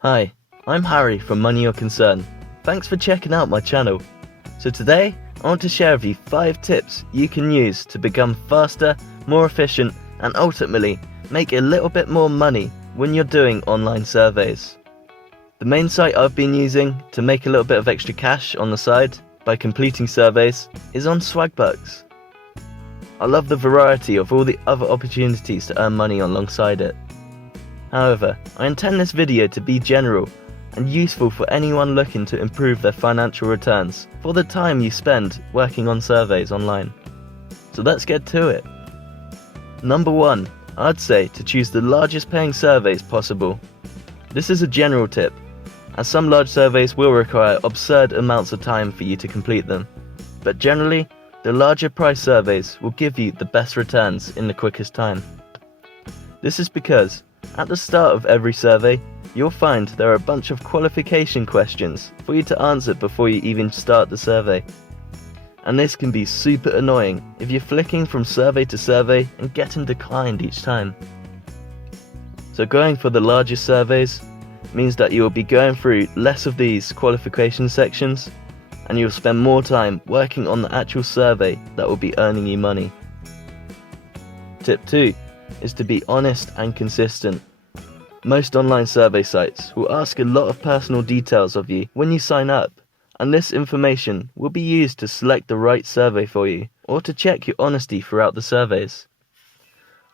Hi, I'm Harry from Money Your Concern. Thanks for checking out my channel. So today, I want to share with you 5 tips you can use to become faster, more efficient, and ultimately make a little bit more money when you're doing online surveys. The main site I've been using to make a little bit of extra cash on the side by completing surveys is on Swagbucks. I love the variety of all the other opportunities to earn money alongside it. However, I intend this video to be general and useful for anyone looking to improve their financial returns for the time you spend working on surveys online. So let's get to it. Number 1, I'd say to choose the largest paying surveys possible. This is a general tip, as some large surveys will require absurd amounts of time for you to complete them. But generally, the larger price surveys will give you the best returns in the quickest time. This is because at the start of every survey, you'll find there are a bunch of qualification questions for you to answer before you even start the survey. And this can be super annoying if you're flicking from survey to survey and getting declined each time. So going for the largest surveys means that you will be going through less of these qualification sections, and you'll spend more time working on the actual survey that will be earning you money. Tip 2 is to be honest and consistent. Most online survey sites will ask a lot of personal details of you when you sign up, and this information will be used to select the right survey for you, or to check your honesty throughout the surveys.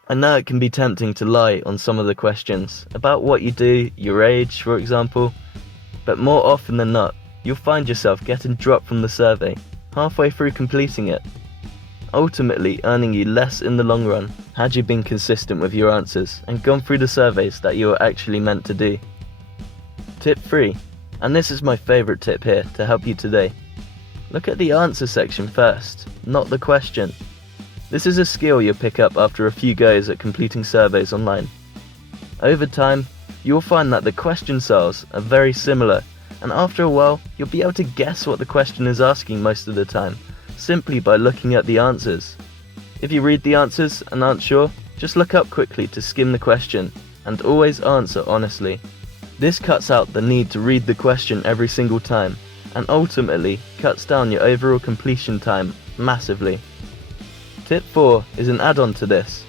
I know it can be tempting to lie on some of the questions, about what you do, your age for example, but more often than not, you'll find yourself getting dropped from the survey halfway through completing it, ultimately earning you less in the long run had you been consistent with your answers and gone through the surveys that you were actually meant to do. Tip 3, and this is my favourite tip here to help you today. Look at the answer section first, not the question. This is a skill you'll pick up after a few goes at completing surveys online. Over time, you'll find that the question styles are very similar, and after a while, you'll be able to guess what the question is asking most of the time, simply by looking at the answers. If you read the answers and aren't sure, just look up quickly to skim the question, and always answer honestly. This cuts out the need to read the question every single time, and ultimately cuts down your overall completion time massively. Tip 4 is an add-on to this.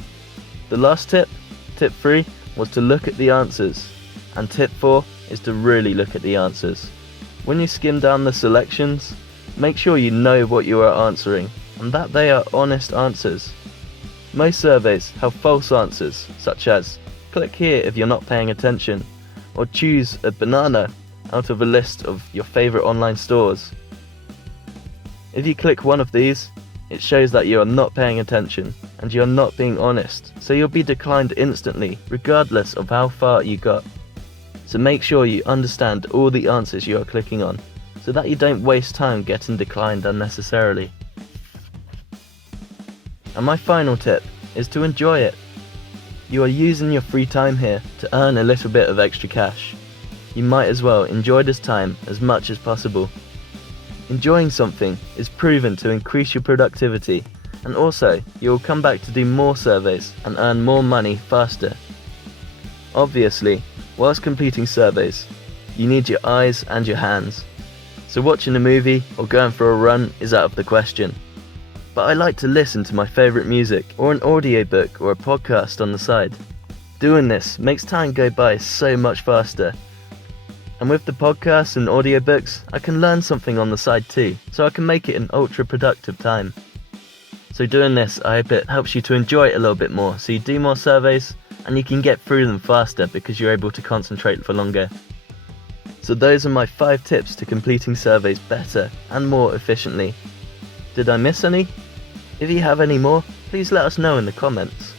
The last tip, tip 3, was to look at the answers, and tip 4 is to really look at the answers. When you skim down the selections, make sure you know what you are answering, and that they are honest answers. Most surveys have false answers, such as, click here if you're not paying attention, or choose a banana out of a list of your favourite online stores. If you click one of these, it shows that you are not paying attention, and you are not being honest, so you'll be declined instantly, regardless of how far you got. So make sure you understand all the answers you are clicking on, so that you don't waste time getting declined unnecessarily. And my final tip is to enjoy it. You are using your free time here to earn a little bit of extra cash. You might as well enjoy this time as much as possible. Enjoying something is proven to increase your productivity, and also you will come back to do more surveys and earn more money faster. Obviously, whilst completing surveys, you need your eyes and your hands. So watching a movie or going for a run is out of the question. But I like to listen to my favourite music or an audiobook or a podcast on the side. Doing this makes time go by so much faster. And with the podcasts and audiobooks, I can learn something on the side too, so I can make it an ultra productive time. So doing this, I hope it helps you to enjoy it a little bit more, so you do more surveys and you can get through them faster because you're able to concentrate for longer. So those are my 5 tips to completing surveys better and more efficiently. Did I miss any? If you have any more, please let us know in the comments.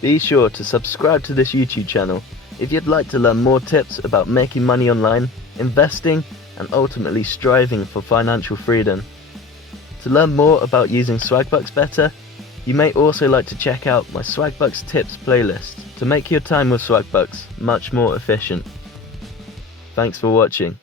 Be sure to subscribe to this YouTube channel if you'd like to learn more tips about making money online, investing, and ultimately striving for financial freedom. To learn more about using Swagbucks better, you may also like to check out my Swagbucks tips playlist to make your time with Swagbucks much more efficient. Thanks for watching.